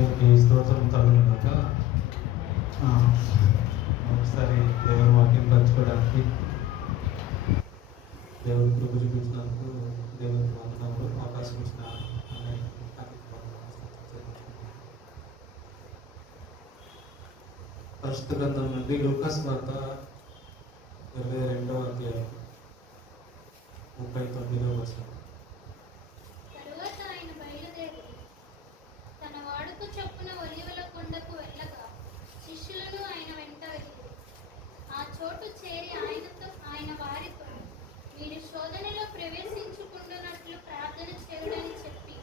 దేవునికి స్తోత్రం కలుగును గాక. ఒకసారి దేవుని వాక్యం పంచుకోవడానికి దేవుని కృప చూపించినందుకు దేవునికి వందనములు. అవకాశం ఇచ్చిన పరిశుద్ధ గ్రంథం నుండి లూకా సువార్త 22వ అధ్యాయం 39వ వచనం. తరువాత ఆయన బయలుదేరి తన వాడుక చొప్పున ఒలీవల కొండకు వెళ్ళగా శిష్యులను ఆయన వెంట వెళ్ళి ఆ చోటు చేరి ఆయన వారితో, మీరు శోధనలో ప్రవేశించుకుంటున్నట్లు ప్రార్థన చేయుడని చెప్పి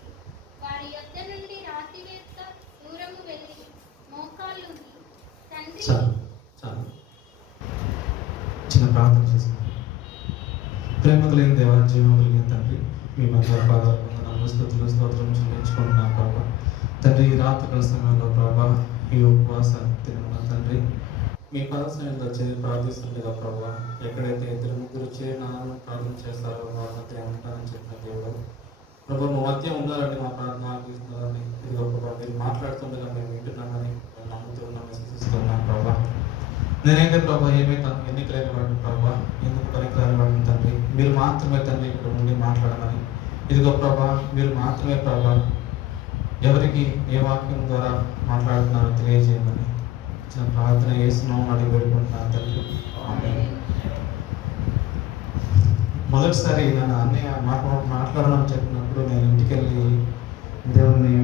వారి యొద్ద నుండి రాతివేత్త దూరము వెళ్ళి మోకాళ్ళుని తండ్రి. చిన్న ప్రార్థన చేసుకుంటాం. ప్రేమ కలిగిన దేవా, జీవం కలిగిన తండ్రి, మీ బంగారు పాదాలు వందనాలు, స్తుతులు స్తోత్రం చెల్లించుకుంటున్నాం ప్రభా. తండ్రి, ఈ రాత్రి సమయంలో ప్రభా ఈ ఉపవాసాన్ని తిరుగుతున్న తండ్రి, మీ పాదసన్నిధిలో చేరి ప్రార్థిస్తుండగా ప్రభా, ఎక్కడైతే ఇద్దరు ముగ్గురు చేరి నాన్న ప్రార్థన చేస్తారో వాళ్ళ మధ్య ఉంటారని చెప్పిన దేవుడు ప్రభా, మా మధ్య ఉండాలని మా ప్రార్థన ఆగిస్తున్నారని ఇదిగో ప్రభా, మీరు మాట్లాడుతుండగా మేము వింటున్నామని మేము నమ్ముతున్నాం, విశ్వసిస్తున్నాం ప్రభా. నేనైతే ప్రభా ఏమైతే ఎన్నికలైన వాడిని ప్రభా, ఎందుకు పనికిరాని వాడిని తండ్రి, మీరు మాత్రమే తండ్రి ఇక్కడ ఉండి మాట్లాడమని. ఇదిగో ప్రభా, మీరు మాత్రమే ప్రభా ఎవరికి ఏ వాక్యం ద్వారా మాట్లాడుతున్నారో తెలియజేయమని చిన్న ప్రార్థన చేస్తున్నాం, అడిగి పెట్టుకుంటున్నాను తండ్రి. మొదటిసారి నన్ను అన్నయ్య మాట్లాడమని చెప్పినప్పుడు నేను ఇంటికి వెళ్ళి దేవుణ్ణి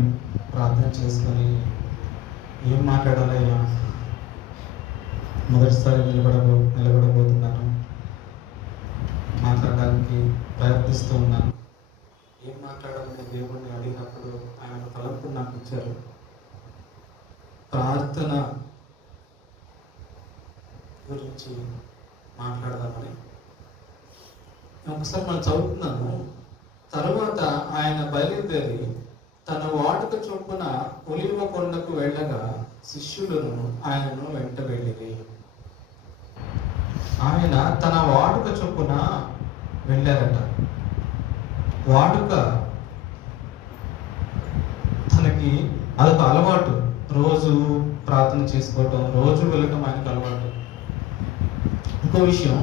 ప్రార్థన చేసుకొని ఏం మాట్లాడాలయ్యా, మొదటిసారి నిలబడబోతున్నాను, మాట్లాడడానికి ప్రయత్నిస్తూ ఉన్నాను. ఏం మాట్లాడాలని దేవుణ్ణి అడిగినప్పుడు ఆయన తలంపు నాకు ఇచ్చారు. ప్రార్థన గురించి మాట్లాడదామని. ఒకసారి మనం చదువుతున్నాను. తరువాత ఆయన బయలుదేరి తన వాడుక చొప్పున ఒలీవ కొండకు వెళ్ళగా శిష్యులను ఆయనను వెంట వెళ్ళిరి. ఆయన తన వాడుక చొప్పున వెళ్ళారట. వాడుక తనకి అదొక అలవాటు. రోజు ప్రార్థన చేసుకోవటం, రోజు వెళ్ళటం ఆయనకు అలవాటు. ఇంకో విషయం,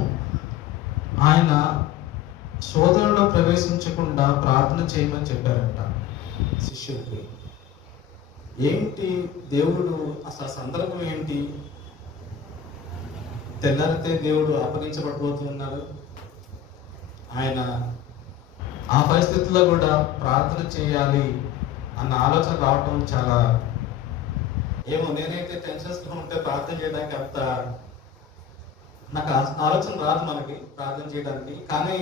ఆయన శోధనలో ప్రవేశించకుండా ప్రార్థన చేయమని చెప్పారంట శిష్యులకి. ఏంటి దేవుడు అసలు సందర్భం ఏంటి? తెల్లారితే దేవుడు అప్పగించబడిపోతున్నాడు. ఆయన ఆ పరిస్థితుల్లో కూడా ప్రార్థన చేయాలి అన్న ఆలోచన రావటం చాలా ఏమో, నేనైతే టెన్షన్స్లో ఉంటే ప్రార్థన చేయడానికి అంత నాకు ఆలోచన రాదు మనకి ప్రార్థన చేయడానికి. కానీ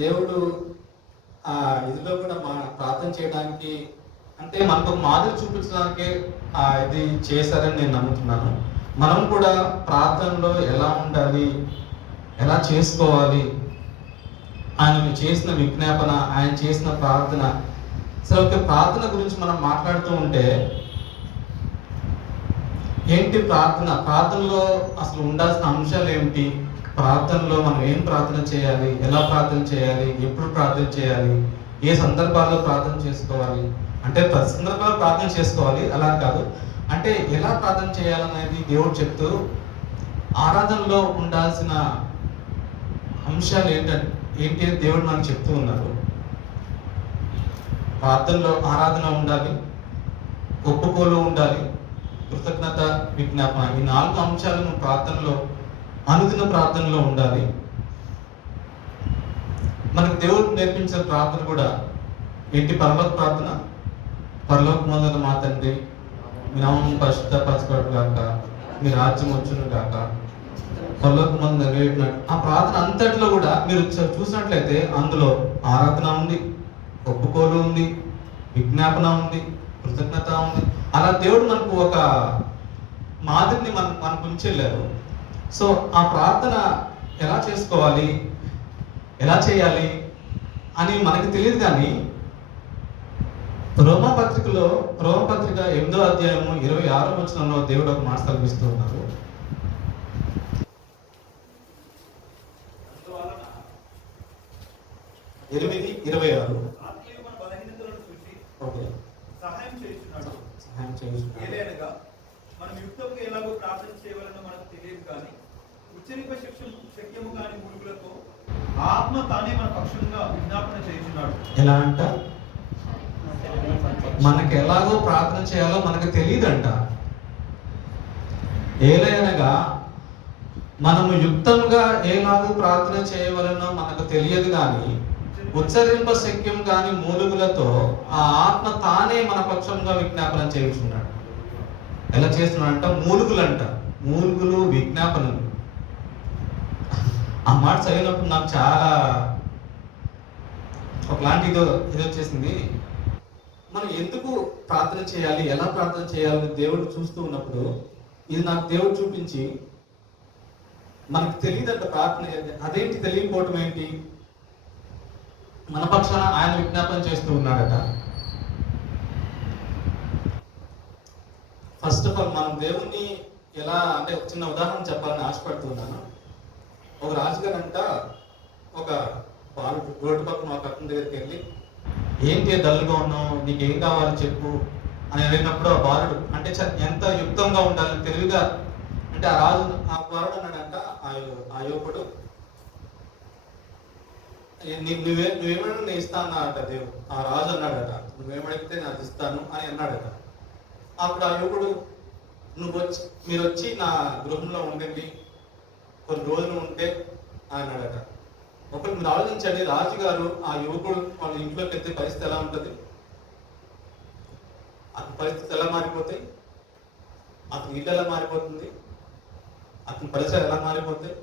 దేవుడు ఆ ఇదిలో కూడా ప్రార్థన చేయడానికి అంటే మనకు మాదిరి చూపించడానికి ఇది చేశారని నేను నమ్ముతున్నాను. మనం కూడా ప్రార్థనలో ఎలా ఉండాలి, ఎలా చేసుకోవాలి, ఆయన చేసిన విజ్ఞాపన, ఆయన చేసిన ప్రార్థన. సరే, ఒక ప్రార్థన గురించి మనం మాట్లాడుతూ ఉంటే ఏంటి ప్రార్థనలో అసలు ఉండాల్సిన అంశాలు ఏమిటి, ప్రార్థనలో మనం ఏం ప్రార్థన చేయాలి, ఎలా ప్రార్థన చేయాలి, ఎప్పుడు ప్రార్థన చేయాలి, ఏ సందర్భాల్లో ప్రార్థన చేసుకోవాలి, అంటే ప్రతి సందర్భంలో ప్రార్థన చేసుకోవాలి అలా కాదు, అంటే ఎలా ప్రార్థన చేయాలనేది దేవుడు చెప్తూ ఆరాధనలో ఉండాల్సిన అంశాలు ఏంటి అని దేవుడు మనకు చెప్తూ ఉన్నారు. ప్రార్థనలో ఆరాధన ఉండాలి, ఒప్పుకోలు ఉండాలి, కృతజ్ఞత, విజ్ఞాపన. ఈ 4 అంశాలను ప్రార్థనలో, అనుదిన ప్రార్థనలో ఉండాలి. మనకు దేవుడు నేర్పించిన ప్రార్థన కూడా ఏంటి? పరలోక ప్రార్థన. పరలోకమందున్న మా తండ్రి, మీ నామం పరిశుద్ధపరచబడును గాక, మీ రాజ్యం వచ్చును గాక, పరలోకమందు నెరవేరినట్టు. ఆ ప్రార్థన అంతట్లో కూడా మీరు చూసినట్లయితే అందులో ఆరాధన ఉంది, ఒప్పుకోలు ఉంది, విజ్ఞాపన ఉంది, కృతజ్ఞత ఉంది. అలా దేవుడు మనకు ఒక మాదిరిని మనకు ఉంచెళ్ళారు. సో ఆ ప్రార్థన ఎలా చేసుకోవాలి, ఎలా చేయాలి అని మనకి తెలియదు. కానీ రోమపత్రిక 8వ అధ్యాయము 26వ వచనంలో దేవుడు ఒక మాట కల్పిస్తూ ఉన్నారు. 8:26. ఓకే, సహాయం చేస్తున్నాడు. సహాయం చేయించున్నాడు. ఏలైనగా మనం యుక్తంగా ఎలాగో ప్రార్థన చేయవలనో మనకు తెలియదు, కానీ ఉచ్చరింప శక్యము కాని మూలుగులతో ఆత్మ తానే మన పక్షంగా విజ్ఞాపన చేయించున్నాడు. ఎలా అంట? మనకు ఎలాగో ప్రార్థన చేయాలో మనకు తెలియదంట. ఏలైనగా మనము యుక్తంగా ఎలాగో ప్రార్థన చేయవలనో మనకు తెలియదు, కానీ ఉచ్చరింప శక్యం కాని మూలుగులతో ఆ ఆత్మ తానే మన పక్షంగా విజ్ఞాపన చేయించున్నాడు. ఎలా చేస్తున్నాడంట? మూలుగులంట. మూలుగులు, విజ్ఞాపనలు. ఆ మాట చదివినప్పుడు నాకు చాలా ఒకలాంటి ఇది వచ్చేసింది. మనం ఎందుకు ప్రార్థన చేయాలి, ఎలా ప్రార్థన చేయాలని దేవుడు చూస్తూ ఉన్నప్పుడు ఇది నాకు దేవుడు చూపించి, మనకు తెలియదంట ప్రార్థన. అదేంటి తెలియకపోవటం ఏంటి? మన పక్షాన ఆయన విజ్ఞాపన చేస్తూ ఉన్నాడట. ఫస్ట్ ఆఫ్ ఆల్ మనం దేవుణ్ణి ఎలా అంటే, ఒక చిన్న ఉదాహరణ చెప్పాలని ఆశపడుతున్నాను. ఒక రాజుగారు అంట ఒక బాలుడు రోడ్డు పక్కన ఒక అతని దగ్గరికి వెళ్ళి, ఏంటి డల్గా ఉన్నావు, నీకేం కావాలి చెప్పు అని అడిగినప్పుడు ఆ బాలుడు అంటే ఎంత యుక్తంగా ఉండాలని తెలివిగా అంటే ఆ బాలుడు అన్నాడంట, ఆ యువకుడు, నువ్వేమన్నా నేను ఇస్తా అన్నాడట దేవుడు. ఆ రాజు అన్నాడట, నువ్వేమడిగితే నాకు ఇస్తాను అని అన్నాడట. అప్పుడు ఆ యువకుడు, మీరు వచ్చి నా గృహంలో ఉండండి, కొన్ని రోజులు ఉంటే అన్నాడట. ఒకరు మీరు ఆలోచించండి, రాజుగారు ఆ యువకుడు వాళ్ళ ఇంట్లోకి వెళ్తే పరిస్థితి ఎలా ఉంటుంది? అతని పరిస్థితి ఎలా మారిపోతాయి? అతని ఇల్లు ఎలా మారిపోతుంది? అతని పరిసరాలు ఎలా మారిపోతాయి?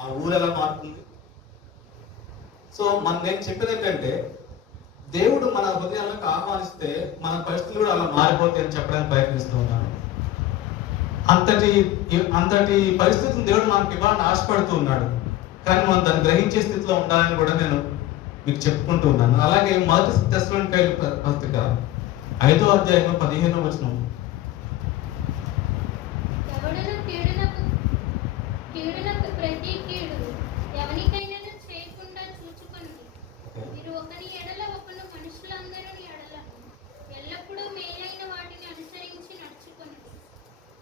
ఆ ఊరు ఎలా మారుతుంది? సో నేను చెప్పేది ఏంటంటే, దేవుడు మన హృదయాలకు ఆహ్వానిస్తే మన పరిస్థితులు కూడా అలా మారిపోతాయి అని చెప్పడానికి ప్రయత్నిస్తూ ఉన్నాను. అంతటి పరిస్థితులను దేవుడు మనకి ఇవ్వాలని ఆశపడుతూ ఉన్నాడు. కానీ మనం దాన్ని గ్రహించే స్థితిలో ఉండాలని కూడా నేను మీకు చెప్పుకుంటూ ఉన్నాను. అలాగే మొదటి తెస్సలోనికైయుల పత్రిక 5వ అధ్యాయం 15వ వచనం. ప్రతి కీడు ఎవరికైనా చేయకుండా చూచుకొనుడి. మీరు ఒకని ఎడల ఒకరు మనుషులందరూ ఎడలను ఎల్లప్పుడూ మేలైన వాటిని అనుసరించి నడుచుకొనుడి.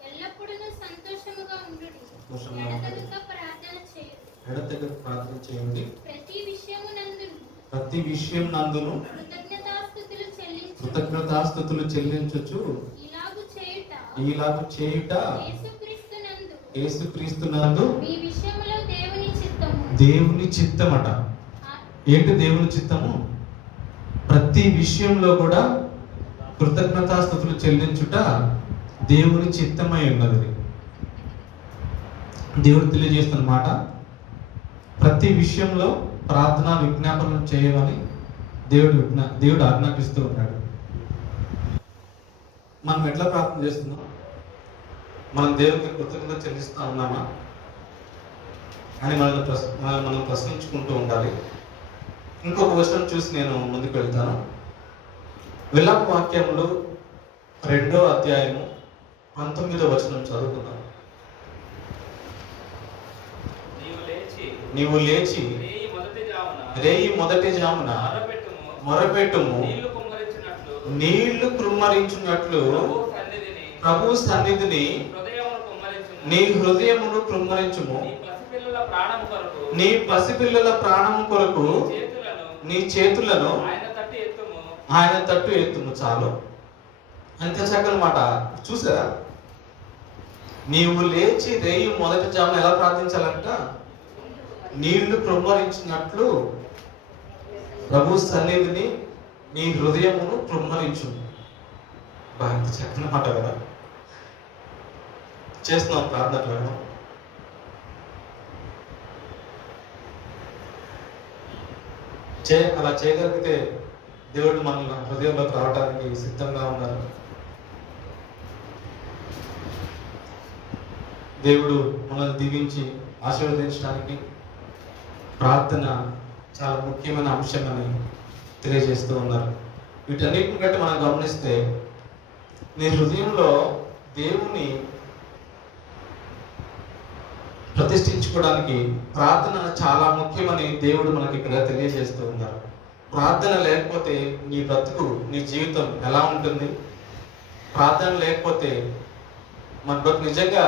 ఎల్లప్పుడూ సంతోషముగా ఉండుడి. ఎడతెగక ప్రార్థన చేయండి. ప్రతి విషయం నందును కృతజ్ఞతాస్తుతులు చెల్లించుచు ఇలాగు చేయుట యేసుక్రీస్తునందు దేవుని చిత్తమట. ఏంటి దేవుని చిత్తము? ప్రతి విషయంలో కూడా కృతజ్ఞతాస్తుతులు చెల్లించుట దేవుని చిత్తమై ఉన్నది. దేవుడు తెలియజేస్తున్న మాట, ప్రతి విషయంలో ప్రార్థన విజ్ఞాపనలు చేయమని దేవుడు ఆజ్ఞాపిస్తూ ఉన్నాడు. మనం ఎట్లా ప్రార్థన చేస్తున్నాం? మనం దేవునికి కృతజ్ఞత చెల్లిస్తా ఉన్నామా అని మనం ప్రశ్నించుకుంటూ ఉండాలి. ఇంకొక వచనం చూసి నేను ముందుకు వెళ్తాను. విలాప వాక్యములు 2వ అధ్యాయము 19వ వచనం చదువుకుందాం. నీవు లేచి రేయి మొదటి జామున మొరపెట్టుము, నీళ్లు కృమ్మరించున్నట్లు ప్రభు సన్నిధిని నీ హృదయమును కృమ్మరించుము. నీ పసిపిల్లల ప్రాణము కొరకు నీ చేతులను ఆయన తట్టు ఎత్తుము. చాలు, అంత చక్కని మాట. చూసారా? నీవు లేచి రేయి మొదటి జామున ఎలా ప్రార్థించాలంట? నీళ్లు కృమ్మరించినట్లు ప్రభు సన్నిధిని నీ హృదయమును కృమ్మరించు. బాగా చక్కని మాట కదా. చేస్తున్నాం ప్రార్థనలు. అలా చేయగలిగితే దేవుడు మన హృదయంలోకి రావడానికి సిద్ధంగా ఉన్నారు. దేవుడు మనల్ని దీవించి ఆశీర్వదించడానికి ప్రార్థన చాలా ముఖ్యమైన అంశం అని తెలియజేస్తూ ఉన్నారు. వీటన్నిటిని బట్టి మనం గమనిస్తే నీ హృదయంలో దేవుని ప్రతిష్ఠించుకోవడానికి ప్రార్థన చాలా ముఖ్యమని దేవుడు మనకి ఇక్కడ తెలియజేస్తూ ఉన్నారు. ప్రార్థన లేకపోతే నీ బ్రతుకు, నీ జీవితం ఎలా ఉంటుంది? ప్రార్థన లేకపోతే మన బ్రతుకు నిజంగా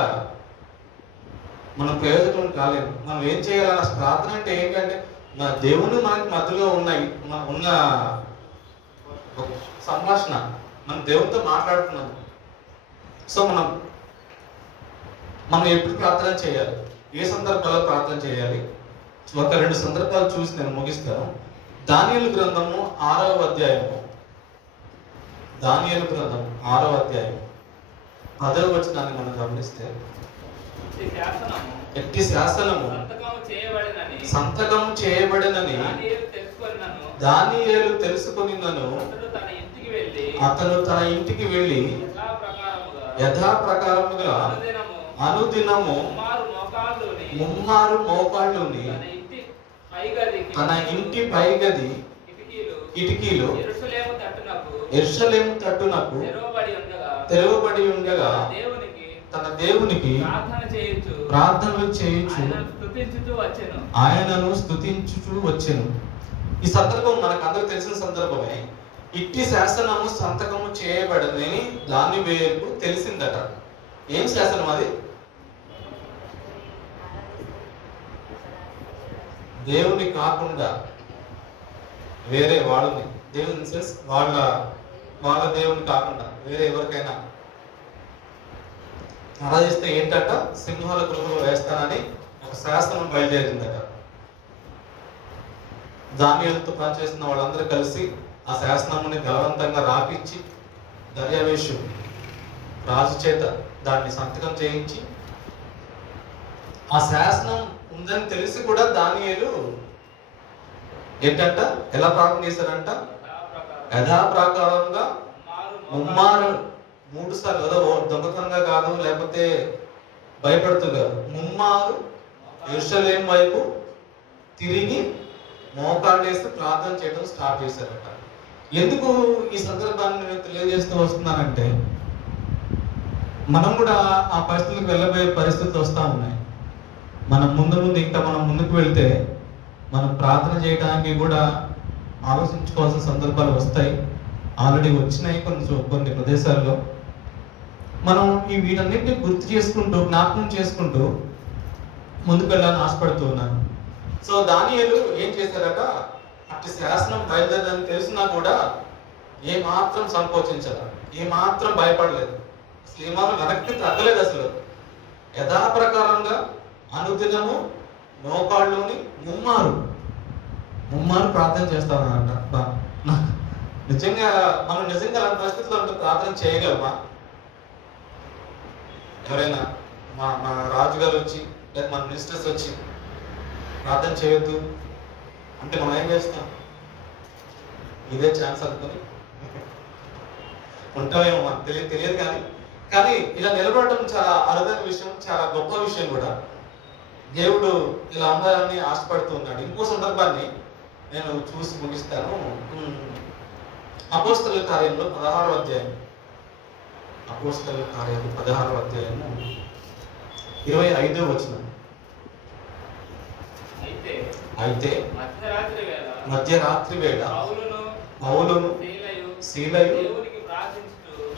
మనం ప్రయోజనం కాలేము. మనం ఏం చేయాలి? అసలు ప్రార్థన అంటే ఏంటంటే మన దేవుని మనకి మధ్యలో ఉన్న ఒక సంభాషణ, మనం దేవునితో మాట్లాడుతున్నాము. సో మనం ఎప్పుడు ప్రార్థన చేయాలి, ఏ సందర్భాల్లో ప్రార్థన చేయాలి? ఒక 2 సందర్భాలు చూసి నేను ముగిస్తాను. దానియేలు గ్రంథము 6వ అధ్యాయము, దానియేలు గ్రంథం 6వ అధ్యాయం 10వ వచనాన్ని మనం గమనిస్తే, ఎట్టి శాసనము సంతకము చేయబడినని దానియేలు తెలుసుకొనినను అతను తన ఇంటికి వెళ్ళి యథాప్రకారముగా అనుదినము ముమ్మారు మోకాళ్ళుని తన ఇంటి పైగది కిటికీలు యెరూషలేము తట్టునకు తెరవబడి ఉండగా తన దేవునికి ప్రార్థనలు చేయుచు ఆయనను స్తుతించుచు వచ్చెను. ఈ సందర్భం మనకు అందరూ తెలిసిన సందర్భమే. ఇట్టి శాసనము సంతకము చేయబడదని దాని వేరుకు తెలిసిందట. ఏం శాసనం అది? దేవుని కాకుండా వేరే వాళ్ళని, దేవుని సెన్స్ వాళ్ళ దేవుని కాకుండా వేరే ఎవరికైనా ఆరాధిస్తే ఏంటంట? సింహాల గృహలో వేస్తానని ఒక శాసనం బయలుదేరిందట. దానియేలుతో పనిచేస్తున్న వాళ్ళందరూ కలిసి ఆ శాసనముని బలవంతంగా రాపించి దర్యావేషు రాజు చేత దాన్ని సంతకం చేయించి, ఆ శాసనం ఉందని తెలిసి కూడా దానియేలు ఏంటంట, ఎలా ప్రార్థన చేశారంట? యథాప్రకారంగా ముమ్మారు 3 సార్లు, ఏదో దొంగతనంగా కాదు, లేకపోతే భయపడుతూ కాదు, ముమ్మారు యెరూషలేము వైపు తిరిగి మోకాళ్ళేసి ప్రార్థన చేయడం స్టార్ట్ చేశారట. ఎందుకు ఈ సందర్భాన్ని నేను తెలియజేస్తూ వస్తున్నానంటే, మనం కూడా ఆ పరిస్థితులకు వెళ్ళబోయే పరిస్థితులు వస్తూ ఉన్నాయి. మనం ఇంకా మనం ముందుకు వెళ్తే మనం ప్రార్థన చేయడానికి కూడా ఆలోచించుకోవాల్సిన సందర్భాలు వస్తాయి. ఆల్రెడీ వచ్చినాయి కొన్ని ప్రదేశాల్లో. మనం వీటన్నిటిని గుర్తు చేసుకుంటూ, జ్ఞాపకం చేసుకుంటూ ముందుకు వెళ్ళాలని ఆశపడుతూ ఉన్నాను. సో దానియేలు ఏం చేశారట? అట్టి శాసనం బయలుదేరని తెలిసినా కూడా ఏమాత్రం సంకోచించాల, ఏమాత్రం భయపడలేదు, అసలు ఏమాత్రం వెనక్కి తగ్గలేదు. అసలు యథాప్రకారంగా అనుదినము మోకాళ్ళుని ముమ్మారు ప్రార్థన చేస్తామన్నట. నిజంగా మనం అలాంటి పరిస్థితుల్లో ఉంటే ప్రార్థన చేయగలమా? ఎవరైనా మా రాజుగారు వచ్చి లేదా మన మినిస్టర్స్ వచ్చి ప్రార్థన చేయొద్దు అంటే మనం ఏం చేస్తాం? ఇదే ఛాన్స్ అనుకుని ఉంటామేమో, మనకు తెలియదు. కానీ ఇలా నిలబడటం చాలా అరుదైన విషయం, చాలా గొప్ప విషయం కూడా. దేవుడు ఇలా ఉండాలని ఆశపడుతూ ఉన్నాడు. ఇంకో సందర్భాన్ని నేను చూసి ముగిస్తాను. అపోస్తలుల కార్యంలో 16వ అధ్యాయం, అపోస్తలుల కార్యాలు 16వ అధ్యాయము 25వ వచనం. అయితే మధ్యరాత్రి వేళ పౌలును శీలయు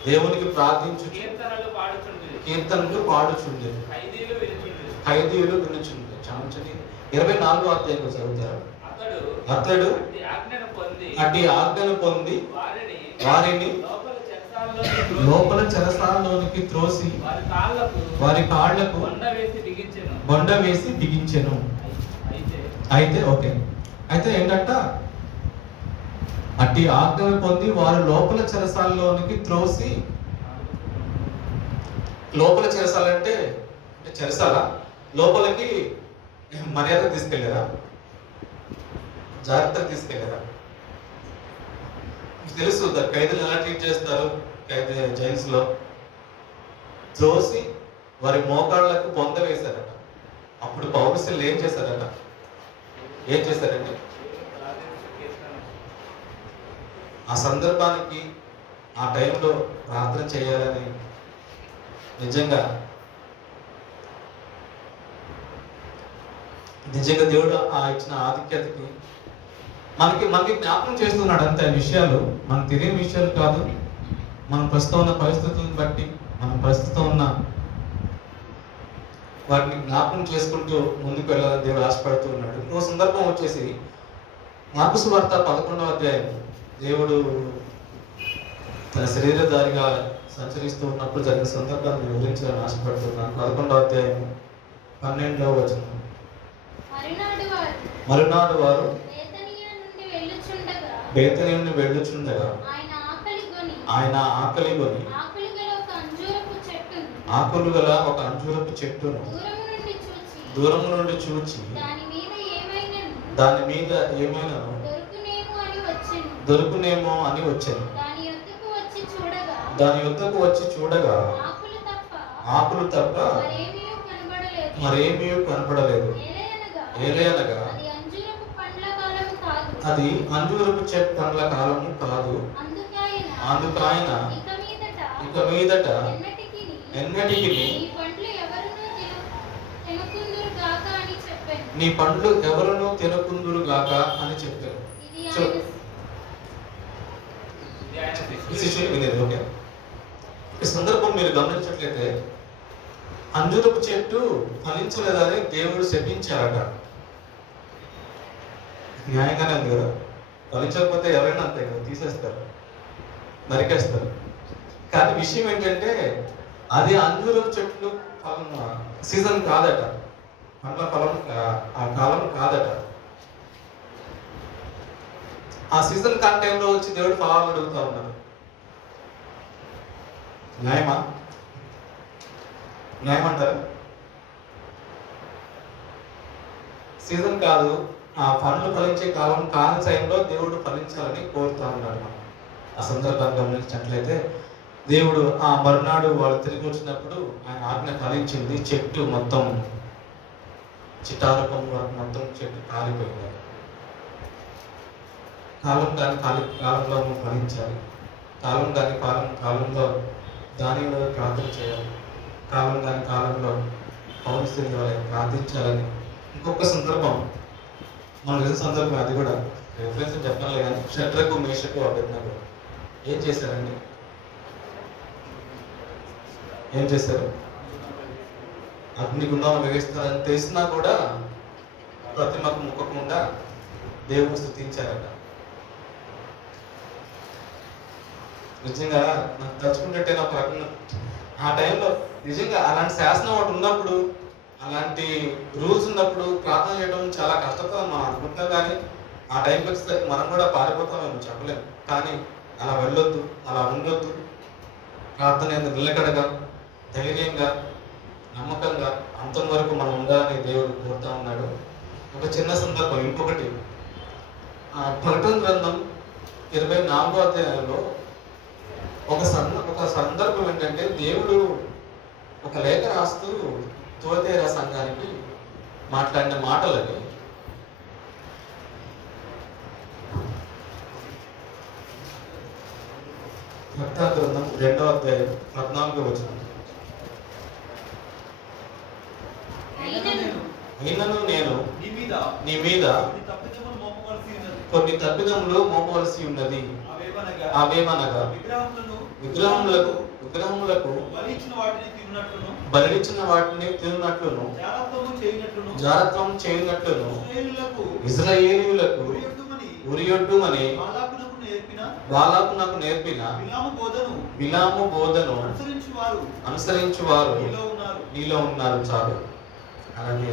దేవునికి ప్రార్థించు కీర్తనలు పాడుచుండెను, ఖైదీలు వినుచుండెను. 24వ అధ్యాయంలో చదువుతారు. అతడు అట్టి ఆజ్ఞను పొంది వారిని లోపల చెరసాలలోనికి త్రోసి వారి కాళ్లకు బొండ వేసి బిగించెను. అయితే ఏంటంట? అట్టి ఆజ్ఞను పొంది వారు లోపల చెరసాలలోనికి త్రోసి, లోపల చెరసాలంటే చెరసాల లోపలికి మర్యాద తీసుకెళ్ళారా? జాగ్రత్తగా తీసుకెళ్ళారా? తెలుసు ఖైదీలు ఎలా ట్రీట్ చేస్తారు జైల్స్ లో. త్రోసి వారి మోకాళ్ళకు బొంద వేశారట. అప్పుడు పౌరసులు ఏం చేశారండి? ఆ సందర్భానికి ఆ టైంలో ప్రార్థన చేయాలని నిజంగా దేవుడు ఆ ఇచ్చిన ఆధిక్యతకి మనకి జ్ఞాపకం చేస్తున్నాడు. అంతే విషయాలు మనకు తెలియని విషయాలు కాదు. మనం ప్రస్తుతం ఉన్న పరిస్థితులను బట్టి మనం ప్రస్తుతం ఉన్న వాటిని జ్ఞాపకం చేసుకుంటూ ముందుకు వెళ్ళాలని దేవుడు ఆశపడుతూ ఉన్నాడు. ఇంకో సందర్భం వచ్చేసి మార్కు సువార్త 11వ అధ్యాయం. దేవుడు తన శరీరధారిగా సంచరిస్తూ ఉన్నప్పుడు జరిగిన సందర్భాన్ని వివరించాలని ఆశపడుతున్నాను. 11వ అధ్యాయం 12వ వచనం. మరునాడు వారు బేతనియ నుండి వెళ్ళుచుండగా ఆయన ఆకలి కొని ఆకులు గల ఒక అంజూరపు చెట్టును దూరము నుండి చూచి దాని మీద ఏమైనా దొరుకునేమో అని వచ్చాను. దాని యొద్దకు వచ్చి చూడగా ఆకులు తప్ప మరేమీ కనబడలేదు. ఏలయనగా అది అంజూరపు చెట్టు పండ్ల కాలము కాదు. అందుకాయన ఇక మీదట ఎన్నటికి నీ పండ్లు ఎవరునూ తినకుందురు గాక అని చెప్పారు. ఈ సందర్భం మీరు గమనించట్లయితే అంజూరపు చెట్టు ఫలించలేదని దేవుడు శపించారట. న్యాయంగానే ఉంది కదా. ఫలించకపోతే ఎవరైనా అంతే కదా, తీసేస్తారు, నరికేస్తారు. కానీ విషయం ఏంటంటే అది అంజూరపు చెట్లు ఫలం సీజన్ కాదట, పండ్ల ఫలం ఆ కాలం కాదట. ఆ సీజన్ కాని టైంలో వచ్చి దేవుడు ఫలాలు అడుగుతా ఉన్నారు. న్యాయమంటారు? సీజన్ కాదు, ఆ పండ్లు ఫలించే కాలం కాని టైంలో దేవుడు ఫలించాలని కోరుతా ఉన్నాడు. ఆ సందర్భాన్ని గమనించినట్లయితే దేవుడు ఆ మరునాడు వాళ్ళు తిరిగి వచ్చినప్పుడు ఆయన ఆజ్ఞ ఫలించింది. చెట్టు మొత్తం చిటారకం వరకు మొత్తం చెట్టు కాలిపోయింది. కాలంలో ఫలించాలి. కాలంలో దానిలో ప్రార్థన చేయాలి. కాలంలో పౌరస్థితి ప్రార్థించాలని. ఇంకొక సందర్భం మనకు తెలిసిన సందర్భం, అది కూడా రిఫరెన్స్ చెప్పాలి. కానీ షడ్రకు మేషకు అబేద్నెగో ఏం చేశారండి? ఏం చేశారు? అగ్నిగుండంలో వేస్తారని తెలిసినా కూడా ప్రతిమకు మొక్కకుండా దేవుని స్తుతించారట. నిజంగా నాకు తలుచుకుంటే ఒక రకంగా ఆ టైంలో నిజంగా అలాంటి శాసనం ఒకటి ఉన్నప్పుడు, అలాంటి రూల్స్ ఉన్నప్పుడు ప్రార్థన చేయడం చాలా కష్టతరం మనం అనుకుంటాం. కానీ ఆ టైంకి వచ్చేసరికి మనం కూడా పారిపోతామేమో చెప్పలేము. కానీ అలా వెళ్ళొద్దు, అలా ఉండొద్దు. ప్రార్థన నిలకడగా, ధైర్యంగా, నమ్మకంగా అంతం వరకు మనం ఉండాలని దేవుడు కోరుతా ఉన్నాడు. ఒక చిన్న సందర్భం ఇంకొకటి, ప్రకటన గ్రంథం 24వ అధ్యాయంలో ఒక సందర్భం ఏంటంటే దేవుడు ఒక లేఖ రాస్తూ తుయతైర సంఘానికి మాట్లాడిన మాటలని ప్రకటన గ్రంథం 2వ అధ్యాయం 14వ వచనం. అయినను నేను నీ మీద కొన్ని తప్పిదములు మోపవలసి ఉన్నది. అవేమనగా విగ్రహములకు బలిచ్చిన వాటిని తిన్నట్లును, జారత్వం చేయనట్లును ఇశ్రాయేలీయులకు ఉరియొడ్డుమని బాలాకు నాకు నేర్పిన బిలాము బోధను అనుసరించి వారు నీలో ఉన్నారు. చాలు. అలాగే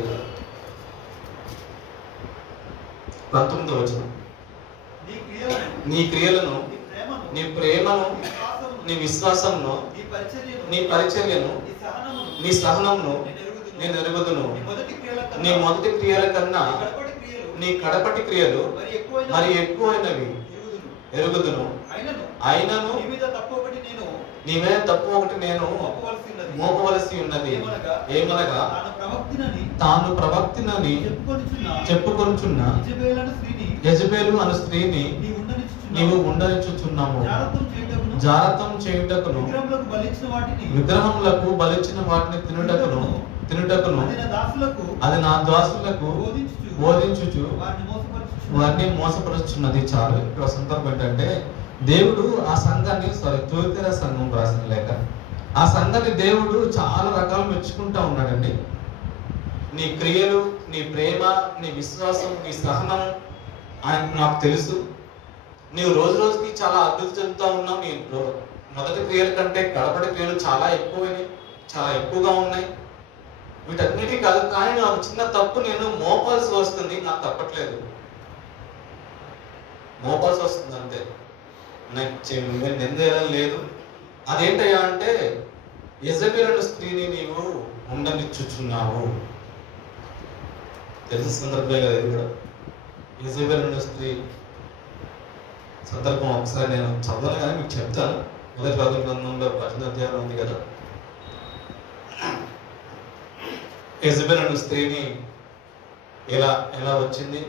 19వ వచనం. నీ క్రియలను, నీ ప్రేమను, నీ విశ్వాసమును, నీ పరిచర్యను, నీ సహనమును నేను ఎరుగుదును. నీ మొదటి క్రియల కన్నా నీ కడపటి క్రియలు మరి ఎక్కువైనవి ఎరుగుదును. అయినను నీ మీద తప్పు ఒకటి నేను మోపవలసి ఉన్నది. ఏమనగా తాను ప్రవక్తినని చెప్పుకొనుచున్న యెజబెలు అను స్త్రీని నీవు ఉండనిచ్చుచున్నాము. జారత్వం చేయుటకును, విగ్రహములకు బలిచ్చిన వాటిని తినుటకును అది నా దాసులకు బోధించుచు వారిని మోసపరుచున్నది. చాలు. ఇక్కడ సందర్భం ఏంటంటే దేవుడు ఆ సంఘాన్ని తుయతీర సంఘం రాసిన లేక ఆ సంఘాన్ని దేవుడు చాలా రకాలు మెచ్చుకుంటా ఉన్నాడండి. నీ క్రియలు, నీ ప్రేమ, నీ విశ్వాసం, నీ సహనం ఆయన నాకు తెలుసు. నీవు రోజు రోజుకి చాలా అభివృద్ధి చెందుతూ ఉన్నావు. నీ మొదటి క్రియల కంటే గడపడి క్రియలు చాలా ఎక్కువైనాయి, చాలా ఎక్కువగా ఉన్నాయి. వీటన్నిటి కాదు, కానీ నాకు చిన్న తప్పు నేను మోపాల్సి వస్తుంది. నాకు తప్పట్లేదు, మోపాల్సి వస్తుంది అంతే. నాకు నిందేయడం లేదు. అదేంటయ్యా అంటే యెజబెలు అనే స్త్రీని నీవు ఉండనిచ్చుచున్నావు. తెలిసిన సందర్భమే కదా ఇది కూడా. యెజబెలు అనే స్త్రీ సందర్భం ఒకసారి నేను చదవను కానీ మీకు చెప్తాను. మొదటి రాజుల గ్రంథంలో 18వ అధ్యాయం ఉంది కదా. యెజబెలు అనే స్త్రీని ఎలా వచ్చిందని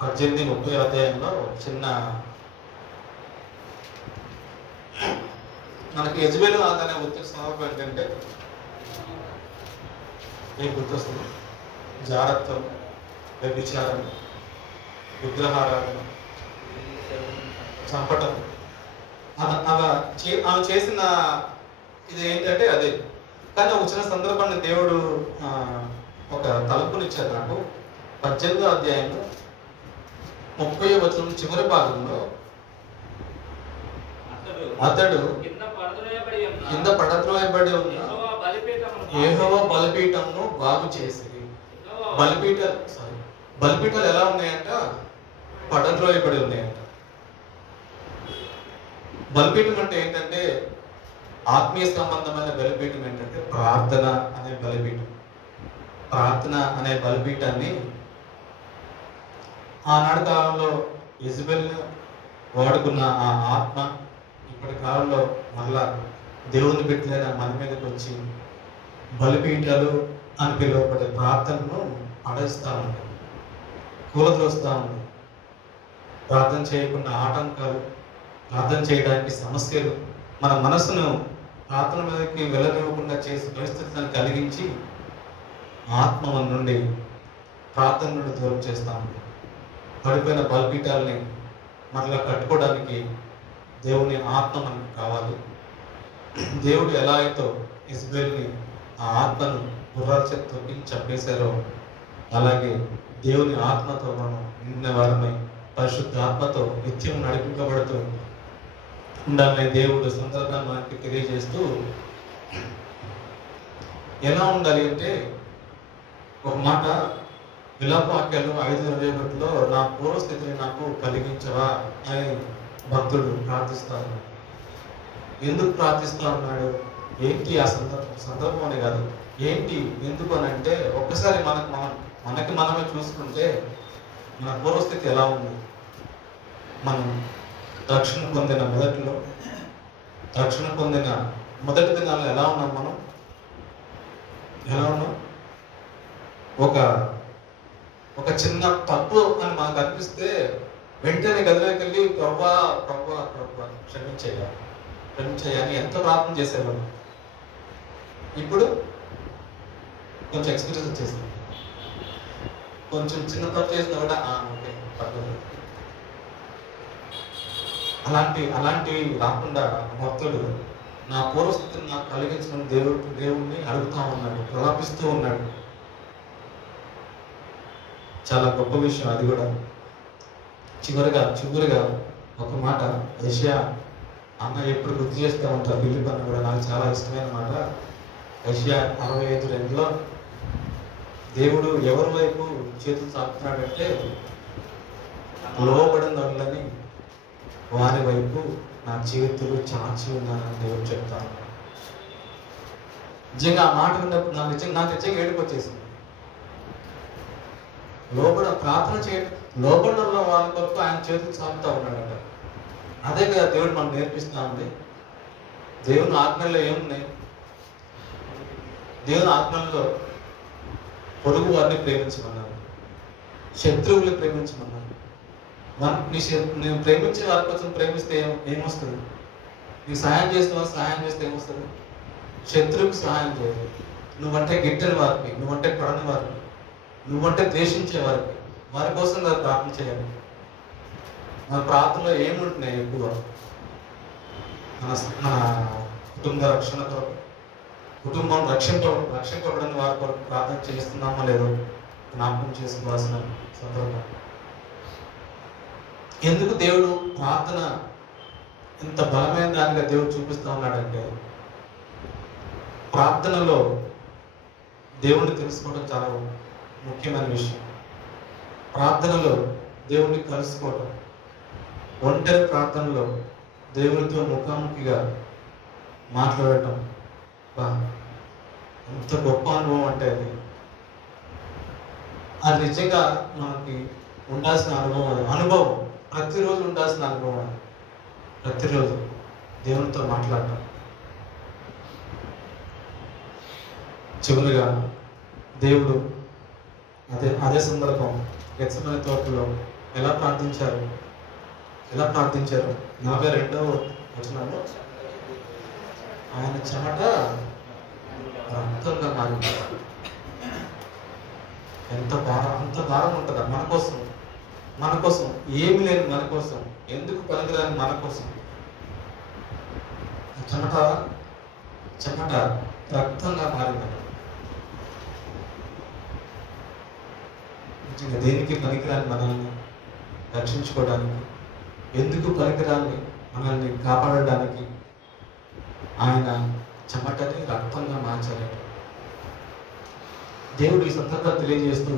18:30 అధ్యాయంలో చిన్న మనకి యెజబెలు అనే ఉద్దేశ సందర్భం ఏంటంటే ఏం గుర్తొస్తుంది? జారత్వం, వ్యభిచారం, విగ్రహారాధన, చంపటం. ఆమె చేసిన ఇది ఏంటంటే అదే. కానీ ఒక చిన్న సందర్భాన్ని దేవుడు ఒక తలుపునిచ్చారు నాకు. 18వ అధ్యాయంలో 30వ వచనం చివరి భాగంలో అతడు కింద పడద్రోయబడి ఉన్న యెహోవా బలిపీఠమును బాగు చేసి, బలిపీఠాలు ఎలా ఉన్నాయంట? పడద్రోయబడి ఉన్నాయంట. బలిపీఠం అంటే ఏంటంటే ఆత్మీయ సంబంధమైన బలిపీఠం ఏంటంటే ప్రార్థన అనే బలిపీఠం. ప్రార్థన అనే బలిపీఠాన్ని ఆనాడు కాలంలో యెజబెలు వాడుకున్న ఆ ఆత్మ ఇప్పటి కాలంలో మళ్ళా దేవుని బిడ్డలైన మన మీదకి వచ్చి బలిపీఠాలు అని పిలువబడే ప్రార్థనను పడేస్తూ ఉంది, కూలద్రోస్తూ ఉంది. ప్రార్థన చేయకుండా ఆటంకాలు, ప్రార్థన చేయడానికి సమస్యలు, మన మనసును ప్రార్థన మీదకి వెళ్ళనివ్వకుండా చేసే పరిస్థితులను కలిగించి ఆత్మ మన నుండి, ప్రార్థన నుండి దూరం చేస్తూ ఉంది. పడిపోయిన బలిపీఠాలని మరలా కట్టుకోవడానికి దేవుని ఆత్మ మనకు కావాలి. దేవుడు ఎలా అయితే యెజబెలుని ఆ ఆత్మను గుర్రాల చేత తొక్కి చంపేశారో అలాగే దేవుని ఆత్మతో మనం నిన్న వారమై పరిశుద్ధ ఆత్మతో నిత్యం నడిపింపబడుతూ ఉండాలని దేవుడు సందర్భాన్ని మనకి తెలియజేస్తూ, ఎలా ఉండాలి అంటే ఒక మాట విలాపవాక్యాలు 5:21లో నా పూర్వస్థితిని నాకు కలిగించవా అని భక్తుడు ప్రార్థిస్తాడు. ఎందుకు ప్రార్థిస్తా ఉన్నాడు? ఏంటి ఆ సందర్భం అని కాదు, ఏంటి ఎందుకు అని అంటే ఒక్కసారి మనకి మనమే చూసుకుంటే మన పూర్వస్థితి ఎలా ఉంది. మనం రక్షణ పొందిన మొదటి దినాల్లో ఎలా ఉన్నాం? మనం ఎలా ఉన్నాం? ఒక చిన్న తప్పు అని మనకు అనిపిస్తే వెంటనే గదిలోకి వెళ్ళి ప్రభా క్షమించేయని ఎంత ప్రార్థన చేసేవాళ్ళు. ఇప్పుడు కొంచెం ఎక్స్పీరియన్స్ వచ్చేసింది. కొంచెం చిన్న తప్పు చేసినా కూడా ఓకే పర్లేదు. అలాంటివి రాకుండా భక్తుడు నా పూర్వస్థితిని నాకు కలిగించిన దేవుణ్ణి అడుగుతా ఉన్నాడు, ప్రలాపిస్తూ ఉన్నాడు. చాలా గొప్ప విషయం అది కూడా. చివరిగా ఒక మాట యెషయా అన్న ఎప్పుడు గుర్తు చేస్తూ ఉంటారు. ఫిలిప్ అన్న కూడా నాకు చాలా ఇష్టమైన మాట. యెషయా 65:2లో దేవుడు ఎవరి వైపు చేతులు చాపుతున్నాడంటే లోబడిన వాళ్ళని వారి వైపు నా చేతులు చాచి ఉన్నానని దేవుడు చెప్తాను. నిజంగా ఆ మాట విన్నప్పుడు నాకు నిజంగా ఏడుపు వచ్చేసింది. ప్రార్థన చేయడం లోబడిన వాళ్ళ కొరకు ఆయన చేతులు చాపుతూ ఉన్నాడట. అదే కదా దేవుడు మనం నేర్పిస్తా ఉంది. దేవుని ఆజ్ఞల్లో ఏమున్నాయి? దేవుని ఆజ్ఞల్లో పొరుగు వారిని ప్రేమించమన్నారు, శత్రువుల్ని ప్రేమించమన్నారు. నేను ప్రేమించే వారి కోసం ప్రేమిస్తే ఏమొస్తుంది? నీకు సహాయం చేసిన వారు సహాయం చేస్తే ఏమొస్తుంది? శత్రువుకి సహాయం చేయాలి. నువ్వంటే గిట్టని వారికి, నువ్వంటే పడని వారికి, నువ్వంటే ద్వేషించే వారికి, వారి కోసం ప్రార్థన చేయాలి. మన ప్రార్థనలో ఏముంటున్నాయి ఎక్కువ? మన మన కుటుంబ రక్షణ కొరకు, కుటుంబం రక్షింపబడిన వారి కొరకు ప్రార్థన చేస్తున్నామా లేదో జ్ఞాపకం చేసుకోవాల్సిన సందర్భం. ఎందుకు దేవుడు ప్రార్థన ఇంత బలమైన దానిగా దేవుడు చూపిస్తూ ఉన్నాడంటే, ప్రార్థనలో దేవుణ్ణి తెలుసుకోవడం చాలా ముఖ్యమైన విషయం. ప్రార్థనలో దేవుణ్ణి కలుసుకోవడం, ఒంటరి ప్రార్థనలో దేవునితో ముఖాముఖిగా మాట్లాడటం, ఎంత గొప్ప అనుభవం అంటే అది నిజంగా మనకి ఉండాల్సిన అనుభవం ప్రతిరోజు ఉండాల్సిన అనుభవం. ప్రతిరోజు దేవునితో మాట్లాడటం. చివరిగా దేవుడు అదే సందర్భం గెత్సేమనే తోటలో ఎలా ప్రార్థించారు? 42వ వచనంలో ఆయన చెమట రక్తంగా మారింది. అంత భారం ఉంటుందా మన కోసం ఏమి లేని మన కోసం, ఎందుకు పనికిరాని మన కోసం చెమట రక్తంగా మారింది. నిజంగా దేనికి పనికిరాని మనల్ని రక్షించుకోవడానికి, ఎందుకు పనికిరాని మనల్ని కాపాడడానికి ఆయన చెమటని రక్తంగా మార్చారు. దేవుడు ఈ సందర్భంగా తెలియజేస్తూ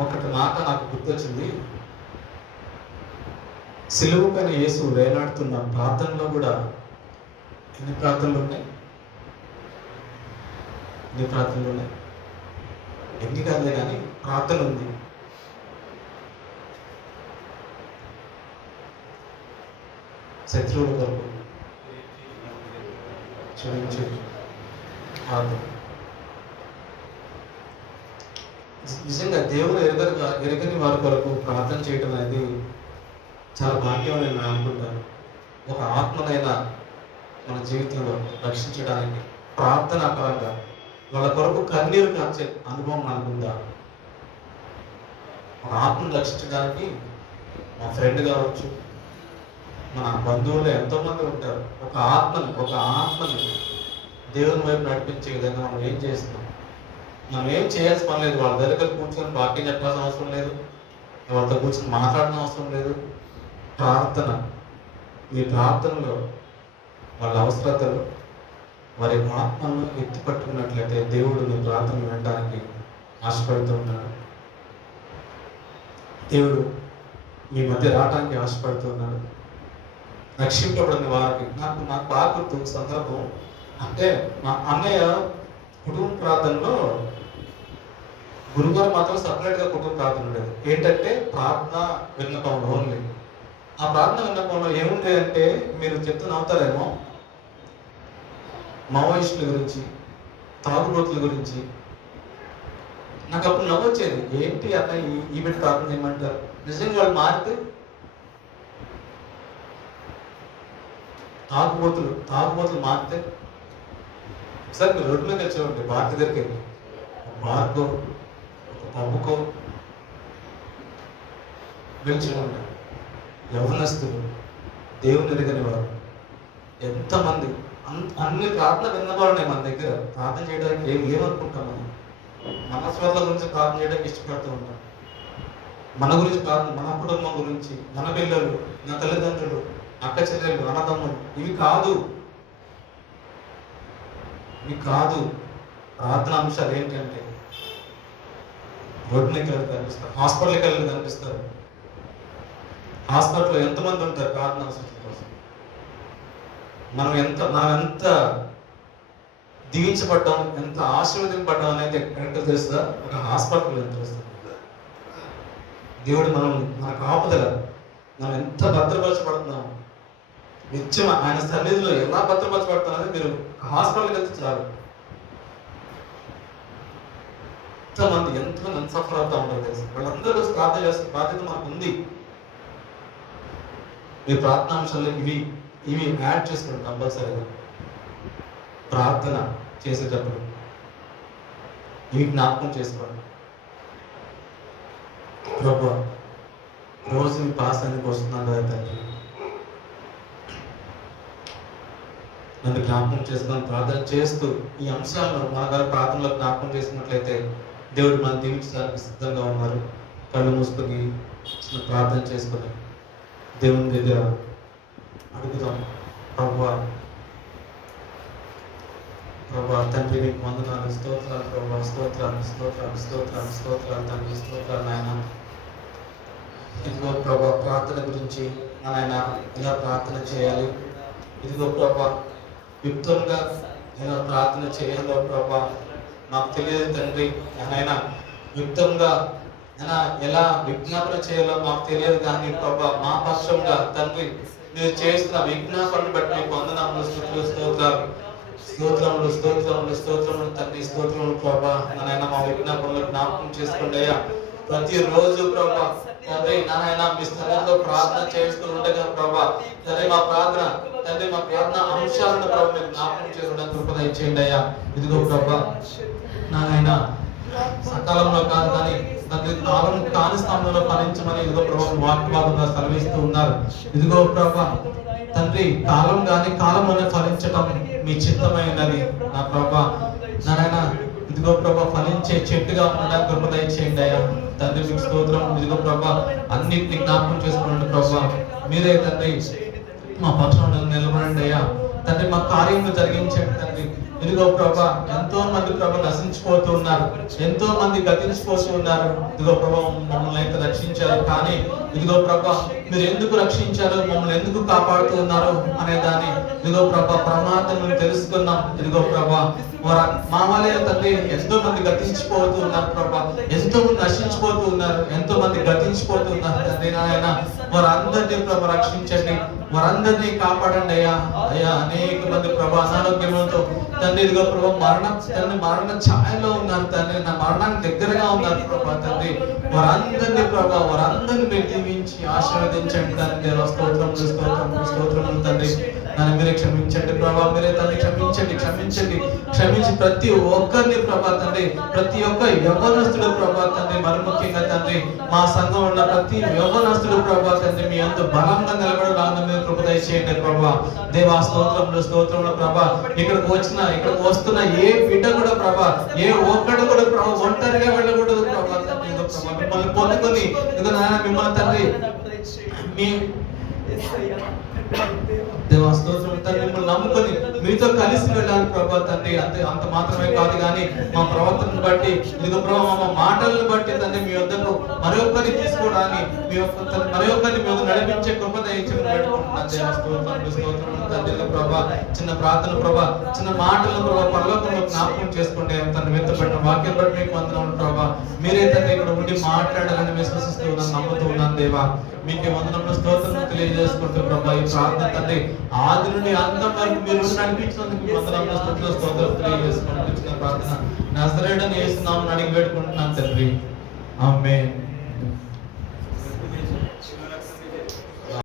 ఒకటి మాట నాకు గుర్తొచ్చింది. సిలువ పైన యేసు వేలాడుతున్న ప్రార్థనలో కూడా ఎన్ని ప్రార్థనలు ఉన్నాయి? ఎన్ని కాదులే కానీ ప్రార్థన ఉంది. శత్రువుల కొరకు క్షమించు ప్రార్థన. నిజంగా దేవుడు ఎరగని వారి కొరకు ప్రార్థన చేయటం అనేది చాలా భాగ్యం అని నేను అనుకుంటాను. ఒక ఆత్మనైనా మన జీవితంలో రక్షించడానికి ప్రార్థన పరంగా వాళ్ళ కొరకు కన్నీరు కాచే అనుభవం అనుకుందా? ఒక ఆత్మను రక్షించడానికి మా ఫ్రెండ్ కావచ్చు, మన బంధువులు ఎంతోమంది ఉంటారు. ఒక ఆత్మని దేవుని వైపు నడిపించే విధంగా మనం ఏం చేస్తున్నాం? మనం ఏం చేయాల్సిన పని లేదు. వాళ్ళ దగ్గర కూర్చొని వాక్యం చెప్పాల్సిన అవసరం లేదు, వాళ్ళతో కూర్చొని మాట్లాడిన అవసరం లేదు. మీ ప్రార్థనలో వాళ్ళ అవసరతలు, వారి ఆత్మను ఎత్తి పట్టుకున్నట్లయితే దేవుడు మీ ప్రార్థన వినడానికి ఆశపడుతూ ఉన్నాడు. దేవుడు మీ మధ్య రావడానికి ఆశపడుతూ ఉన్నాడు. రక్షింపబడిన వారికి నాకు బాగా గుర్తు సందర్భం అంటే, మా అన్నయ్య కుటుంబ ప్రార్థనలో గురువారం మాత్రం సపరేట్గా కుటుంబ ప్రార్థన ఉండేది. ఏంటంటే ప్రార్థన విన్నపం ఓన్లీ. ఆ ప్రార్థన విన్నపంలో ఏముంటాయి అంటే, మీరు చెప్తూ నవ్వుతారేమో, మావోయిస్టుల గురించి, తాగుబోతుల గురించి. నాకు అప్పుడు నవ్వొచ్చేది, ఏంటి అన్న ఈ బిడ్డ ప్రార్థన చేయమంటారు? నిజంగా వాళ్ళు మారితే తాగుబోతులు మారితే ఒకసారి మీరు రోడ్డు మీద వచ్చేవాడి బార్ దగ్గరికి వెళ్ళి, బార్కో ఒక పబ్బుకో పిలిచివ్వండి. యవనస్తులు, దేవుని ఎరగని వారు ఎంతమంది, అన్ని ప్రార్థన విన్నవాళ్ళే మన దగ్గర. ప్రార్థన చేయడానికి ఏమనుకుంటాం? మన స్వార్థ గురించి ప్రార్థన చేయడానికి ఇష్టపడుతూ ఉంటాం. మన గురించి ప్రార్థన, మన కుటుంబం గురించి, మన పిల్లలు, నా తల్లిదండ్రులు, అక్క చెల్లెలు, అన్నదమ్ములు, ఇవి కాదు. ప్రార్థన అంశాలు ఏంటంటే, రోడ్డు మీద కనిపిస్తారు, హాస్పిటల్కి వెళ్ళి కనిపిస్తారు. హాస్పిటల్లో ఎంతమంది ఉంటారు ప్రార్థన అవసరం కోసం? మనం ఎంత దీవించబడ్డాం, ఎంత ఆశీర్వదింపడ్డాం అనేది ఎక్కడ తెలుస్తుందా? ఒక హాస్పిటల్లో తెలుస్తుంది. దేవుడు మన కాపుదల, మనం ఎంత భద్రపరచబడుతున్నాం, నిత్యం ఆయన సన్నిధిలో ఎలా భద్రపరచబడుతున్నాం అనేది మీరు హాస్పిటల్కి వెళ్తే చాలు. ఎంతమంది ఎంత సఫర్ అవుతా ఉంటారు తెలుసు. వాళ్ళందరూ ప్రార్థన చేస్తున్న బాధ్యత మనకు ఉంది. మీ ప్రార్థనాంశాల్లో ఇవి యాడ్ చేసుకోండి కంపల్సరీగా. ప్రార్థన చేసేటప్పుడు ఇవి జ్ఞాపకం చేసుకోండి. ప్రభువా రోజు మీ పాసానికి వస్తున్నాడు కదా తండ్రి. నన్ను జ్ఞాపకం చేసుకొని ప్రార్థన చేస్తూ ఈ అంశాలను మన గారి ప్రార్థనలో జ్ఞాపకం చేసుకున్నట్లయితే దేవుడు మనం దీవించడానికి సిద్ధంగా ఉన్నారు. కళ్ళు మూసుకొని చిన్న ప్రార్థన చేసుకొని దేవుని దగ్గర అడుగుదాం. ప్రభువా తండ్రి మీకు వందనాలు, స్తోత్రాలు ప్రభువా, స్తోత్రాలు స్తోత్రాలు స్తోత్రాలు స్తోత్రాలు తండ్రి, స్తోత్రాలు నాయన. ఇదిగో ప్రభా ప్రార్థన గురించి నాయన ఇలా ప్రార్థన చేయాలి. ఇదిగో ప్రభా యుక్తంగా ఇలా ప్రార్థన చేయాలో ప్రభా మాకు తెలియదు తండ్రి. నాయన యుక్తంగా ఎలా విజ్ఞాపన చేయాలో మాకు తెలియదు. కానీ ప్రభా మా పక్షంగా తండ్రి మీరు చేస్తున్న విజ్ఞాపనను బట్టి మీకు వందనాలు, స్తుతులు, స్తోత్రాలు స్తోత్రములు స్తోత్రములు స్తోత్రములు తండ్రి, స్తోత్రములు ప్రభా. నాయన మా విజ్ఞాపనలు జ్ఞాపకం చేసుకోండి అయ్యా. ప్రతిరోజు ప్రభా తండ్రి నాయన మీ స్థలంలో ప్రార్థన చేస్తూ ఉండగా ప్రభా తండ్రి మా ప్రార్థన అంశాలను ప్రభా మీరు జ్ఞాపకం చేసుకోవడానికి కృప దయచేయండి అయ్యా. ఇదిగో ప్రభా నాయన సకాలంలో కాదు కానీ తండ్రి కాలం కాని స్థానంలో ఫలించమని ఇదిగో ప్రభా వాక్యవాదంగా సెలవిస్తూ ఉన్నారు. ఇదిగో ప్రభా తండ్రి కాలం కానీ కాలంలోనే ఫలించటం మీ చిత్తమైనది నా ప్రభా. నాయన ఇదిగో ప్రభా ఫలించే చెట్టుగా ఉండడానికి కృప దయచేయండి అయ్యా. తండ్రి మీకు స్తోత్రం. ఇదిగో ప్రభా అన్నిటిని జ్ఞాపకం చేసుకోండి ప్రభా. మీరే తండ్రి మా పక్షంలో నిలబడండి అయ్యా. తండ్రి మా కార్యములు జరిగించండి తండ్రి. ఇదిగో ప్రభా ఎంతో మంది ప్రభా నశించిపోతూ ఉన్నారు, ఎంతో మంది గతించిపోతూ ఉన్నారు. ఇదిగో ప్రభా మమ్మల్ని అయితే రక్షించారు, కానీ ఇదిగో ప్రభా మీరు ఎందుకు రక్షించారు, మమ్మల్ని ఎందుకు కాపాడుతూ ఉన్నారు అనే దాన్ని ఇదిగో ప్రభా ప్రమాదం మేము తెలుసుకున్నాం. ఇదిగో ప్రభా మా వాళ్ళే తండ్రి ఎంతో మంది గతించిపోతూ ఉన్నారు ప్రభా, ఎంతో మంది నశించిపోతూ ఉన్నారు, ఎంతో మంది గతించిపోతూ ఉన్నారు తండ్రి. నాయన వారందరినీ ప్రభా రక్షించండి, వారందరినీ కాపాడండి అయ్యా. అయ్యా అనేక మంది ప్రభా అనారోగ్యంతో తండ్రి ఇదిగో ప్రభా మరణ ఛాయలో ఉన్నారు తండ్రి, నా మరణానికి దగ్గరగా ఉన్నారు ప్రభా తండ్రి. వారందరినీ మీరు దీవించి ఆశీర్వదించండి తండ్రి. దేవ స్తోత్రములు స్తోత్రములు స్తోత్రములు తండ్రి. నన్ను మీరే క్షమించండి ప్రభా, మీరే తండ్రి క్షమించి ప్రతి ఒక్కరిని ప్రభా తండ్రి, ప్రతి ఒక్క యవ్వనస్తుడు ప్రభా తండ్రి, మరి ముఖ్యంగా తండ్రి మా సంఘం ఉన్న ప్రతి యవ్వనస్తుడు ప్రభా తండ్రి మీ అందు బలంగా నిలబడడానికి మీరు కృప దయచేయండి ప్రభా. దేవా స్తోత్రములు ప్రభా. ఇక్కడికి వస్తున్న ఏ బిడ్డ కూడా ప్రభా, ఏ ఒక్కడు కూడా ప్రభా ఒంటరిగా వెళ్ళకూడదు ప్రభా తండ్రి. మిమ్మల్ని పొందుకొని మిమ్మల్ని తండ్రి మీ దేవా స్తోత్రం తండ్రి మిమ్మల్ని నమ్ముకొని మీతో కలిసి వెళ్ళాలి ప్రభా తండ్రి. అంత మాత్రమే కాదు కానీ మా ప్రవర్తనను బట్టి ఇదిగో ప్రభా మా మాటలను బట్టి తండ్రి మీ వద్దకు మరొకరిని తీసుకోవడానికి మరొకరిని మీ వద్ద నడిపించే కృప దయచేసి పెట్టుకుంటున్నాను. దేవా స్తోత్రం తండ్రి. ప్రభా చిన్న ప్రార్థన ప్రభా, చిన్న మాటలను ప్రభా పరలోకంలో జ్ఞాపకం చేసుకోండి. తను వెంటబడిన వాక్యం బట్టి మీకు వందనాలు ప్రభా. మీరే తండ్రి ఇక్కడ ఉండి మాట్లాడాలని విశ్వసిస్తూ ఉన్నాను, నమ్ముతూ ఉన్నాను దేవా. మీకే వందనములు స్తోత్రం తెలియజేసుకుంటూ ప్రభా ఈ ప్రార్థన తండ్రి ఆది నుండి అంతం వరకు మీరు నడిపించినందుకు వందనములు స్తోత్రం తెలియజేసుకుంటూ చిన్న ప్రార్థన నజరేయుడైన యేసు నామమున అడిగి వేడుకుంటున్నాను తండ్రి. ఆమేన్.